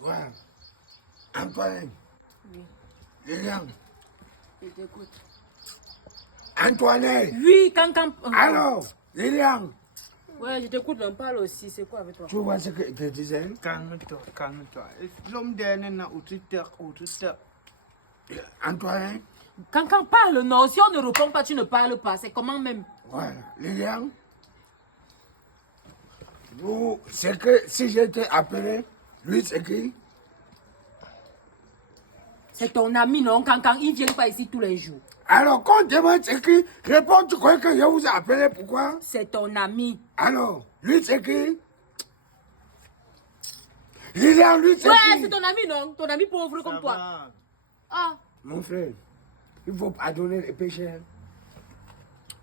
Voilà. Antoine. Oui. Lilian. Je t'écoute. Antoinette. Oui, Cancan. Alors, Lilian. Ouais, je t'écoute, on parle aussi. C'est quoi avec toi? Tu vois ce que je te disais? Calme-toi, calme-toi. L'homme dernier n'a auditeur. Antoine. Cancan parle, non. Si on ne répond pas, tu ne parles pas. C'est comment même? Voilà. Lilian. Vous, c'est que si j'étais appelé, lui c'est qui? C'est ton ami, non, Cancan. Il vient pas ici tous les jours. Alors, quand on demande c'est qui, réponds, tu crois que je vous ai appelé, pourquoi? C'est ton ami. Alors, lui c'est qui? Lilian, lui c'est Ouais, qui? c'est ton ami, non? Ton ami pauvre comme toi. Va. Ah. Mon frère, il faut pardonner les péchés.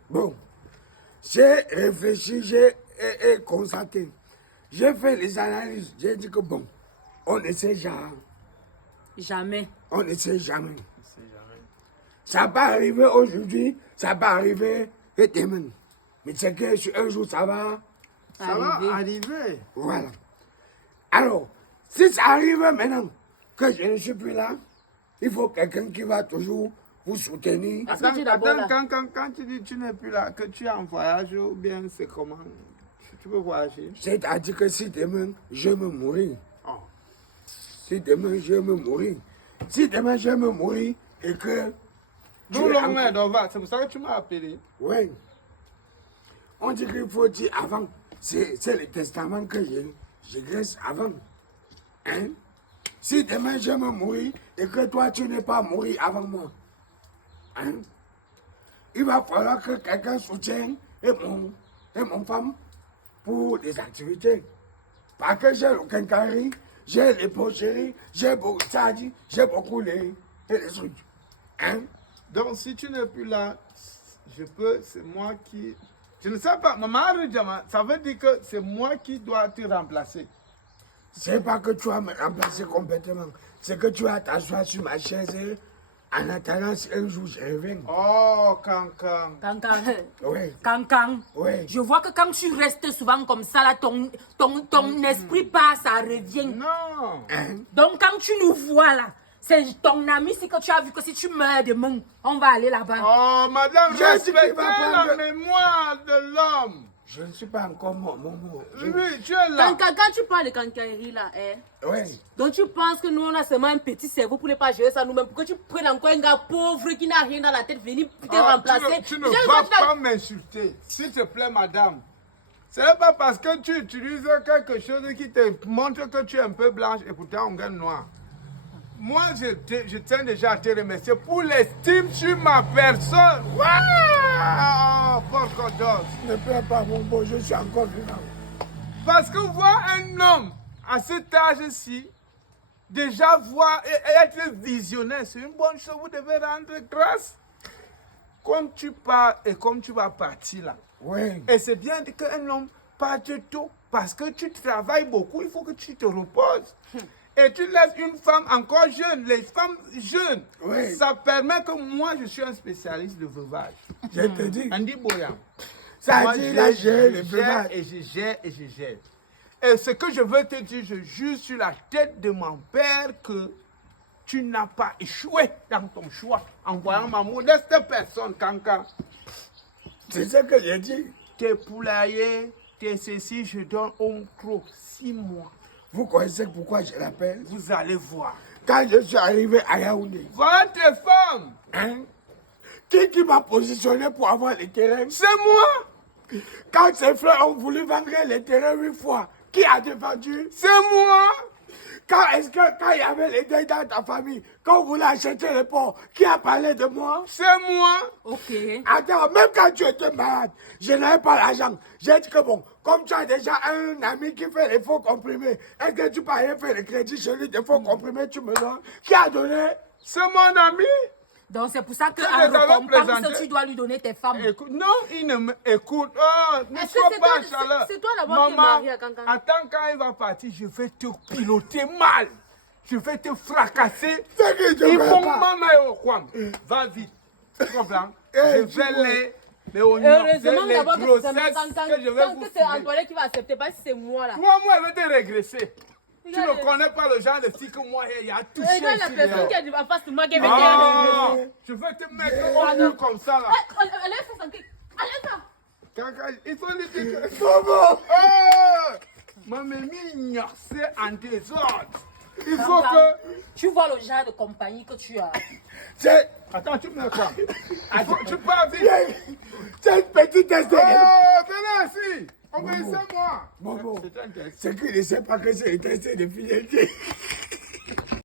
Bon, j'ai réfléchi, j'ai constaté. J'ai fait les analyses, j'ai dit que bon, on ne sait jamais. Jamais. On ne sait jamais. C'est jamais. Ça va arriver aujourd'hui, ça va arriver demain. Mais c'est que sur un jour, ça va. Ça va arriver. Voilà. Alors, si ça arrive maintenant que je ne suis plus là, il faut quelqu'un qui va toujours vous soutenir. Est-ce que tu es d'abord là? Quand tu dis que tu n'es plus là, que tu es en voyage ou bien c'est comment? Tu peux voyager? C'est-à-dire que si demain, je me mourir, Oh. si demain, je me mourir, si demain, je me mourir et que... Nous l'homme c'est pour ça que tu m'as appelé. Oui. On dit qu'il faut dire avant. C'est le testament que je graisse avant. Hein? Si demain je me mourir et que toi tu n'es pas mort avant moi, hein? Il va falloir que quelqu'un soutienne et mon femme pour des activités. Parce que j'ai le quincaillerie, j'ai les pocheries, j'ai beaucoup les trucs. Hein? Donc si tu n'es plus là, c'est moi qui... Je ne sais pas, maman, ça veut dire que c'est moi qui dois te remplacer. C'est pas que tu vas me remplacer complètement. C'est que tu vas t'asseoir sur ma chaise en attendant si un jour je reviens. Oh, Cancan. Cancan. Oui. Cancan. Oui. Je vois que quand tu restes souvent comme ça, là, ton esprit passe, ça revient. Non. Hein? Donc, quand tu nous vois là, c'est ton ami, c'est que tu as vu que si tu meurs demain, on va aller là-bas. Oh, madame, Je dis qu'il respectez va la prendre- mémoire de l'homme. Je ne suis pas encore mort. Oui, tu es là. Quand tu parles de cancaillerie là, Oui. donc tu penses que nous on a seulement un petit cerveau pour ne pas gérer ça nous-mêmes, pour que tu prennes encore un gars pauvre qui n'a rien dans la tête venir te Ah, remplacer. tu ne vas pas m'insulter. S'il te plaît, madame. Ce n'est pas parce que tu utilises quelque chose qui te montre que tu es un peu blanche et pourtant on gagne noir. Moi, je tiens déjà à te remercier pour l'estime sur ma personne. Waouh! Porco dos. Ne pleure pas, mon beau, je suis encore vivant. Parce que voir un homme à cet âge-ci, déjà voir et être visionnaire, c'est une bonne chose. Vous devez rendre grâce. Comme tu pars et comme tu vas partir là. Oui. Et c'est bien qu'un homme parte tôt parce que tu travailles beaucoup, il faut que tu te reposes. Et tu laisses une femme encore jeune, les femmes jeunes. Oui. Ça permet que moi, je suis un spécialiste de veuvage. Je te dis. Andy Boyan. Ça Moi, dit là, j'ai le je veuvage. gère et je gère et je gère. Et ce que je veux te dire, je jure sur la tête de mon père que tu n'as pas échoué dans ton choix en voyant ma modeste personne, Cancan. C'est ce que j'ai dit. Tes poulaillers, tes ceci, je donne au trop 6 mois. Vous connaissez pourquoi je l'appelle? Vous allez voir. Quand je suis arrivé à Yaoundé, Voilà tes femmes. hein? Qui m'a positionné pour avoir les terrains? C'est moi. Quand ces frères ont voulu vendre les terrains 8 fois, qui a défendu? C'est moi. Quand il y avait les deuils dans ta famille, quand vous voulez acheter les ports, qui a parlé de moi? C'est moi. Ok. Attends, même quand tu étais malade, je n'avais pas l'argent. J'ai dit que bon, comme tu as déjà un ami qui fait les faux comprimés, est-ce que tu peux aller faire le crédit chez lui des faux comprimés, tu me donnes? Qui a donné? C'est mon ami. Donc c'est pour ça que Je en les avais récompense, présentés. tu dois lui donner tes femmes. Écoute, non, il ne m'écoute. Oh, ne Est-ce sois que c'est pas toi- en chaleur. c'est toi d'abord qui es Maman, mariée à Cancan? attends, quand il va partir, je vais te piloter mal. Je vais te fracasser. C'est que je Il veux faut pas. m'emmener au coin. Va vite. Tu comprends? Je vais les oignons, Heureusement les d'abord que c'est grossesses Cancan. que je vais Tant vous que c'est filer. Antoinette qui va accepter, pas si c'est moi là. Moi, elle veut te régresser. Tu ne connais pas le genre de fille que moi, il y a touché Regarde la ici personne dehors. qui est en face de moi qui est Ah, venue. je vais te mettre au mur comme ça là. Elle est face en qui? Allez, ça. Il faut lui dire que... Bobo! Oh! Ma mamie, c'est en désordre. Il faut que... Tu vois le genre de compagnie que tu as. C'est Attends, tu me quoi? Tu pars vite. une petite test. Oh, venez ici. Obéissez-moi. Bobo, C'est un test. c'est qu'il ne sait pas que c'est un test de fidélité.